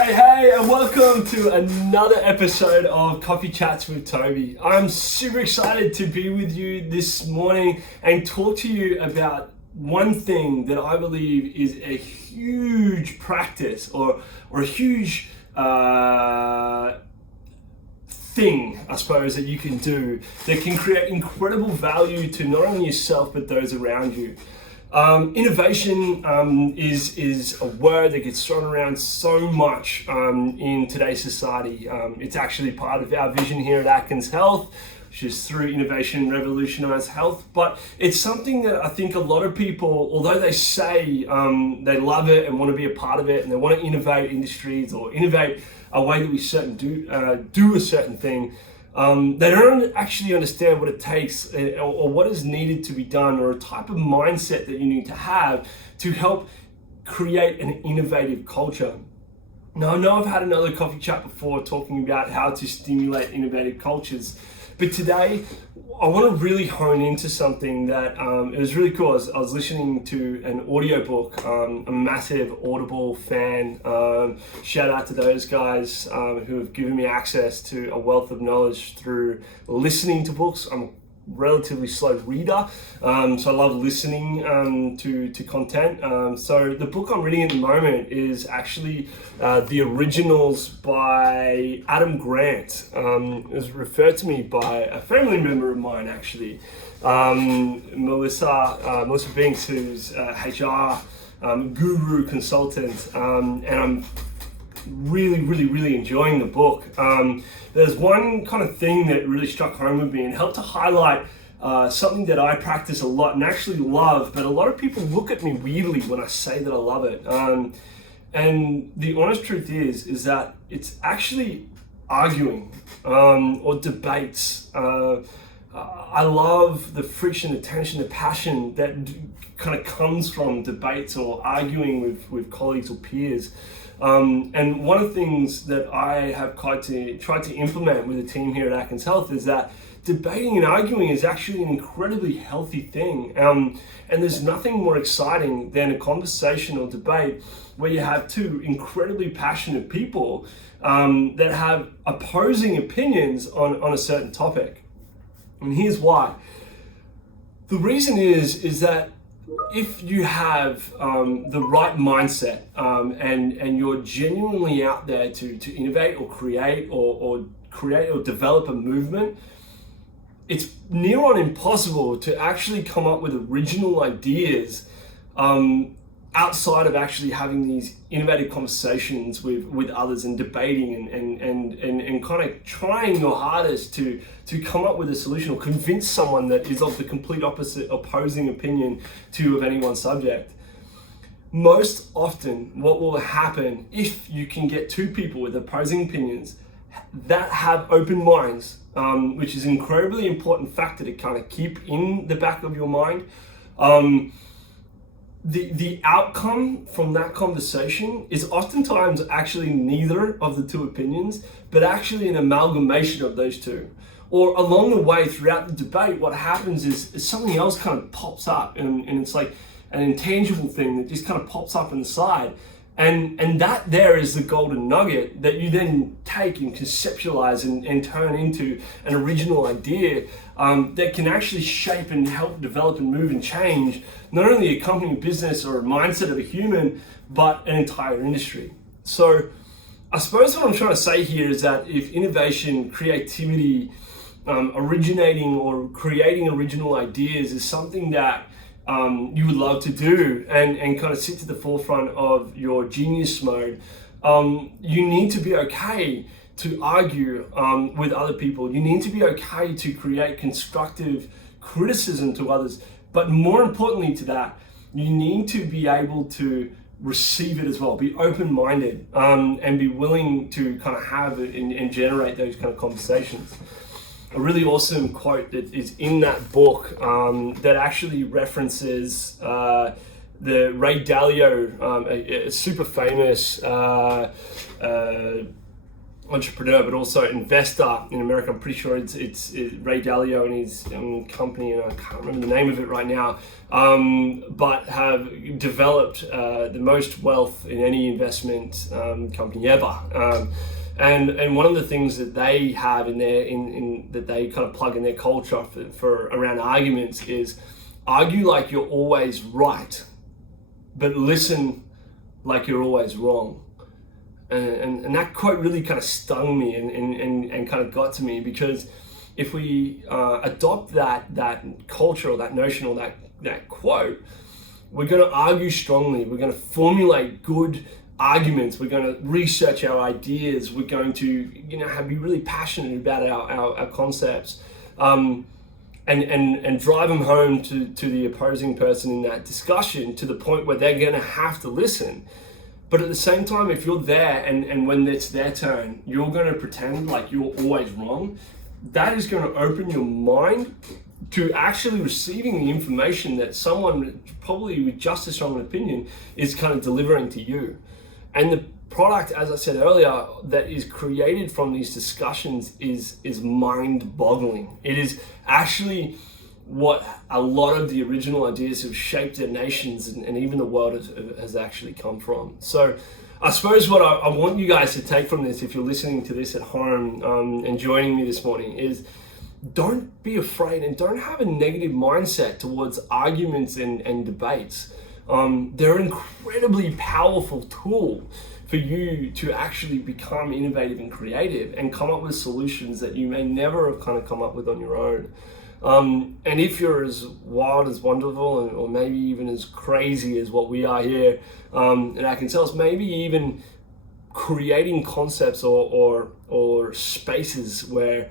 Hey, and welcome to another episode of Coffee Chats with Toby. I'm super excited to be with you this morning and talk to you about one thing that I believe is a huge practice or a huge thing, I suppose, that you can do that can create incredible value to not only yourself but those around you. Innovation is a word that gets thrown around so much in today's society. It's actually part of our vision here at Atkins Health, which is through innovation, revolutionize health. But it's something that I think a lot of people, although they say they love it and want to be a part of it and they want to innovate industries or innovate a way that we do a certain thing, they don't actually understand what it takes or what is needed to be done or a type of mindset that you need to have to help create an innovative culture. Now, I know I've had another coffee chat before talking about how to stimulate innovative cultures, but today I want to really hone into something that it was really cool. I was listening to an audiobook. I'm a massive Audible fan. Shout out to those guys who have given me access to a wealth of knowledge through listening to books. I'm a relatively slow reader, so I love listening to content. So the book I'm reading at the moment is actually The Originals by Adam Grant. It was referred to me by a family member of mine, actually, Melissa Binks, who's a HR guru consultant, and I'm really enjoying the book. There's one kind of thing that really struck home with me and helped to highlight something that I practice a lot and actually love, but a lot of people look at me weirdly when I say that I love it. And the honest truth is that it's actually arguing or debates. I love the friction, the tension, the passion that kind of comes from debates or arguing with colleagues or peers. And one of the things that I have tried to implement with the team here at Atkins Health is that debating and arguing is actually an incredibly healthy thing. And there's nothing more exciting than a conversation or debate where you have two incredibly passionate people that have opposing opinions on a certain topic. And here's why. The reason is that if you have the right mindset and you're genuinely out there to innovate or create or develop a movement, it's near on impossible to actually come up with original ideas outside of actually having these innovative conversations with others and debating and kind of trying your hardest to come up with a solution or convince someone that is of the complete opposite opposing opinion to of any one subject. Most often what will happen if you can get two people with opposing opinions that have open minds, which is an incredibly important factor to kind of keep in the back of your mind, the outcome from that conversation is oftentimes actually neither of the two opinions, but actually an amalgamation of those two. Or along the way throughout the debate, what happens is something else kind of pops up and it's like an intangible thing that just kind of pops up on the side. And that there is the golden nugget that you then take and conceptualize and turn into an original idea that can actually shape and help develop and move and change not only a company, business, or a mindset of a human, but an entire industry. So I suppose what I'm trying to say here is that if innovation, creativity, originating or creating original ideas is something that you would love to do and kind of sit to the forefront of your genius mode, you need to be okay to argue with other people. You need to be okay to create constructive criticism to others. But more importantly to that, you need to be able to receive it as well. Be open-minded and be willing to kind of have it and generate those kind of conversations. A really awesome quote that is in that book that actually references the Ray Dalio, a super famous entrepreneur, but also investor in America. I'm pretty sure it's Ray Dalio and his company, and I can't remember the name of it right now, but have developed the most wealth in any investment company ever. And one of the things that they have in their that they kind of plug in their culture for around arguments is argue like you're always right, but listen like you're always wrong. And that quote really kind of stung me and kind of got to me, because if we adopt that culture or that notion or that quote, we're going to argue strongly, we're going to formulate good arguments, we're going to research our ideas, we're going to be really passionate about our concepts, and drive them home to the opposing person in that discussion to the point where they're going to have to listen. But at the same time, if you're there and when it's their turn, you're going to pretend like you're always wrong, that is going to open your mind to actually receiving the information that someone, probably with just as strong an opinion, is kind of delivering to you. And the product, as I said earlier, that is created from these discussions is mind-boggling. It is actually what a lot of the original ideas have shaped their nations and even the world has actually come from. So I suppose what I want you guys to take from this, if you're listening to this at home and joining me this morning, is don't be afraid and don't have a negative mindset towards arguments and debates. They're an incredibly powerful tool for you to actually become innovative and creative and come up with solutions that you may never have kind of come up with on your own. And if you're as wild, as wonderful, or maybe even as crazy as what we are here, and I can tell us maybe even creating concepts or spaces where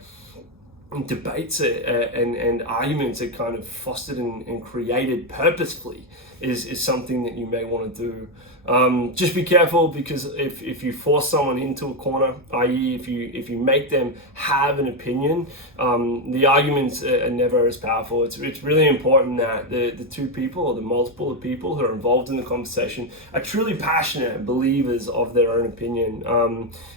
debates and arguments are kind of fostered and created purposefully is something that you may want to do. Just be careful, because if you force someone into a corner, i.e. if you make them have an opinion, the arguments are never as powerful. It's really important that the two people or the multiple of people who are involved in the conversation are truly passionate believers of their own opinion,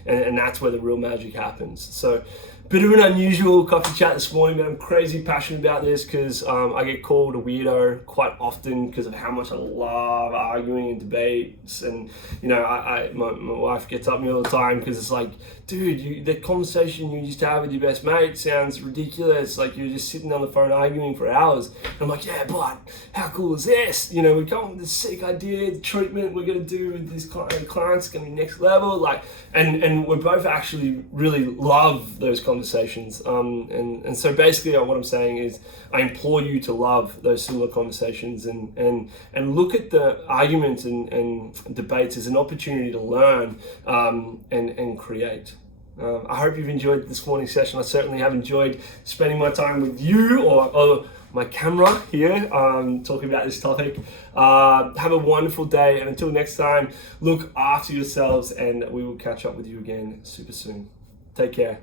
and that's where the real magic happens. So bit of an unusual coffee chat this morning, but I'm crazy passionate about this because I get called a weirdo quite often because of how much I love arguing and debates. And my wife gets up at me all the time because it's like, dude, the conversation you used to have with your best mate sounds ridiculous. Like you're just sitting on the phone arguing for hours. And I'm like, yeah, but how cool is this? We come up with this sick idea, the treatment we're gonna do with this client's gonna be next level. And we both actually really love those conversations. And so basically what I'm saying is I implore you to love those similar conversations and look at the arguments and debates as an opportunity to learn and create. I hope you've enjoyed this morning's session. I certainly have enjoyed spending my time with you or my camera here talking about this topic. Have a wonderful day, and until next time, look after yourselves, and we will catch up with you again super soon. Take care.